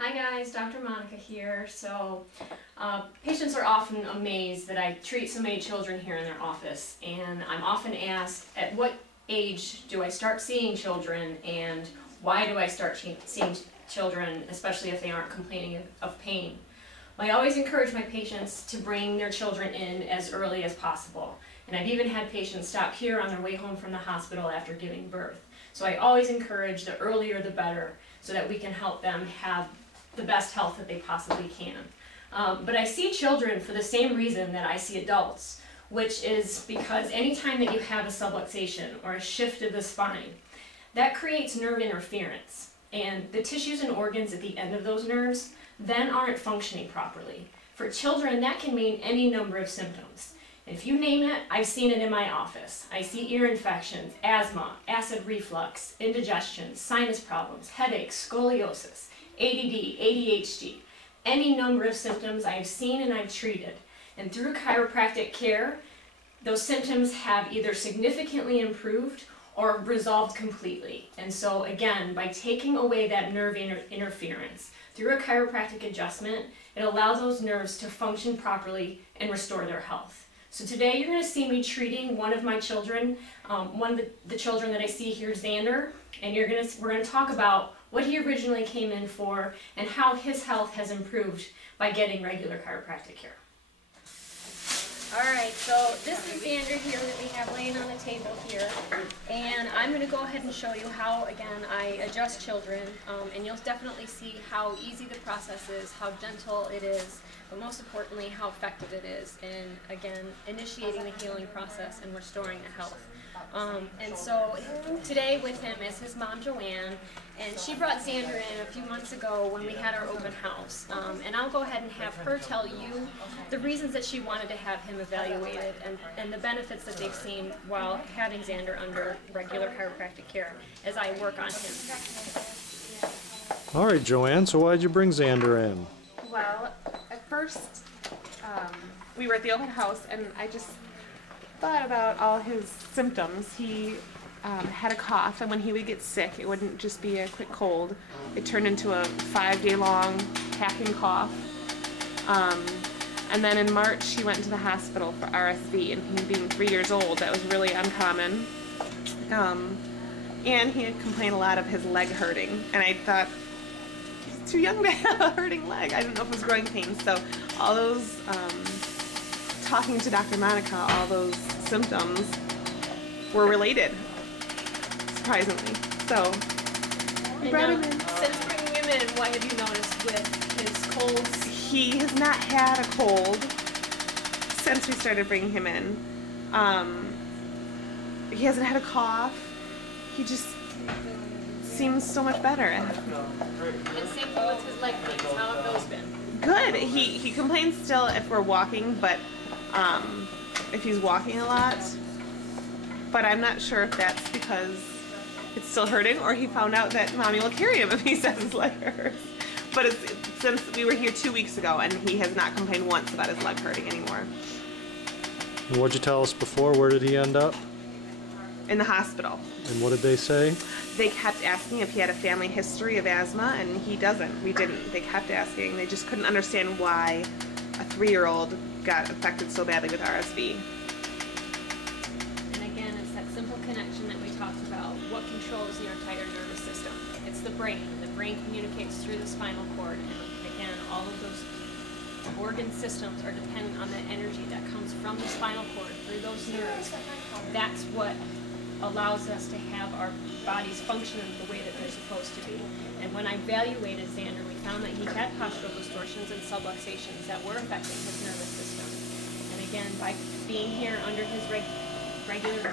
Hi guys, Dr. Monica here. Patients are often amazed that I treat so many children here in their office, and I'm often asked, at what age do I start seeing children, and why do I start seeing children, especially if they aren't complaining of pain? I always encourage my patients to bring their children in as early as possible, and I've even had patients stop here on their way home from the hospital after giving birth. So I always encourage the earlier the better, so that we can help them have the best health that they possibly can. But I see children for the same reason that I see adults, which is because anytime that you have a subluxation or a shift of the spine, that creates nerve interference, and the tissues and organs at the end of those nerves then aren't functioning properly. For children, that can mean any number of symptoms. If you name it, I've seen it in my office. I see ear infections, asthma, acid reflux, indigestion, sinus problems, headaches, scoliosis, ADD, ADHD, any number of symptoms I've seen and I've treated. And through chiropractic care, those symptoms have either significantly improved or resolved completely. And so again, by taking away that nerve interference through a chiropractic adjustment, it allows those nerves to function properly and restore their health. So today you're going to see me treating one of my children, one of the children that I see here, Xander, and we're going to talk about what he originally came in for and how his health has improved by getting regular chiropractic care. Alright, so this is Xander here that we have laying on the table here, and I'm going to go ahead and show you how, again, I adjust children, and you'll definitely see how easy the process is, how gentle it is, but most importantly how effective it is in, again, initiating the healing process and restoring the health. And so today with him is his mom, Joanne, and she brought Xander in a few months ago when we had our open house. And I'll go ahead and have her tell you the reasons that she wanted to have him evaluated and the benefits that they've seen while having Xander under regular chiropractic care as I work on him. All right, Joanne, so why did you bring Xander in? Well, at first, we were at the open house, and I just thought about all his symptoms. He had a cough, and when he would get sick, it wouldn't just be a quick cold. It turned into a 5-day-long hacking cough. And then in March, he went to the hospital for RSV, and he being 3 years old, that was really uncommon. And he had complained a lot of his leg hurting, and I thought, he's too young to have a hurting leg. I didn't know if it was growing pains. So all those, talking to Dr. Monica, all those symptoms were related, surprisingly. So we brought him in. Since bringing him in, what have you noticed with his colds? He has not had a cold since we started bringing him in. He hasn't had a cough. He just seems so much better. And same thing with his leg pains. How have those been? Good. He complains still if we're walking, but if he's walking a lot. But I'm not sure if that's because it's still hurting or he found out that mommy will carry him if he says his leg hurts. But it's since we were here 2 weeks ago, and he has not complained once about his leg hurting anymore. What'd you tell us before? Where did he end up? In the hospital. And what did they say? They kept asking if he had a family history of asthma, and he doesn't. We didn't. They kept asking. They just couldn't understand why a 3-year-old got affected so badly with RSV. And again, it's that simple connection that we talked about. What controls your entire nervous system? It's the brain. The brain communicates through the spinal cord, and again, all of those organ systems are dependent on the energy that comes from the spinal cord through those nerves. That's what allows us to have our bodies function the way that they're supposed to be. And when I evaluated Xander, we found that he had postural distortions and subluxations that were affecting his nervous system. And again, by being here under his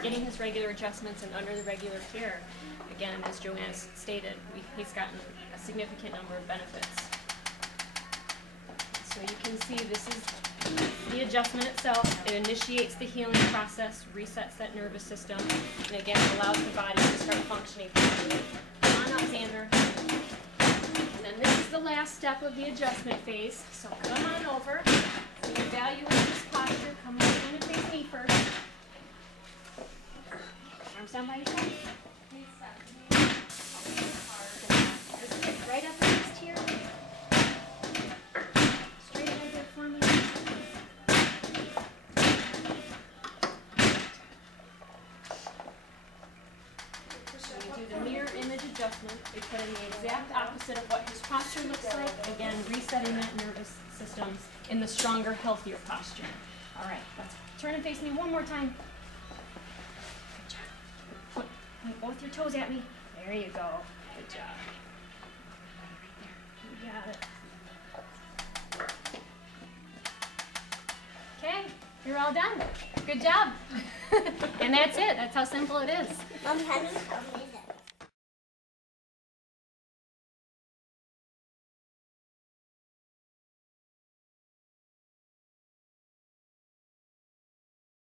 getting his regular adjustments and under the regular care, again, as Joanne stated, he's gotten a significant number of benefits. So you can see this is the adjustment itself. It initiates the healing process, resets that nervous system, and again allows the body to start functioning properly. Come on up, Xander. And then this is the last step of the adjustment phase. So come on over. So you evaluate this posture. Come on and face me first. Arms down by your side. This is right up against here. adjustment. We put in the exact opposite of what his posture looks like. Again, resetting that nervous system in the stronger, healthier posture. All right, let's turn and face me one more time. Good job. Point both your toes at me. There you go. Good job. Right there. You got it. Okay, you're all done. Good job. And that's it. That's how simple it is. Mom, how do you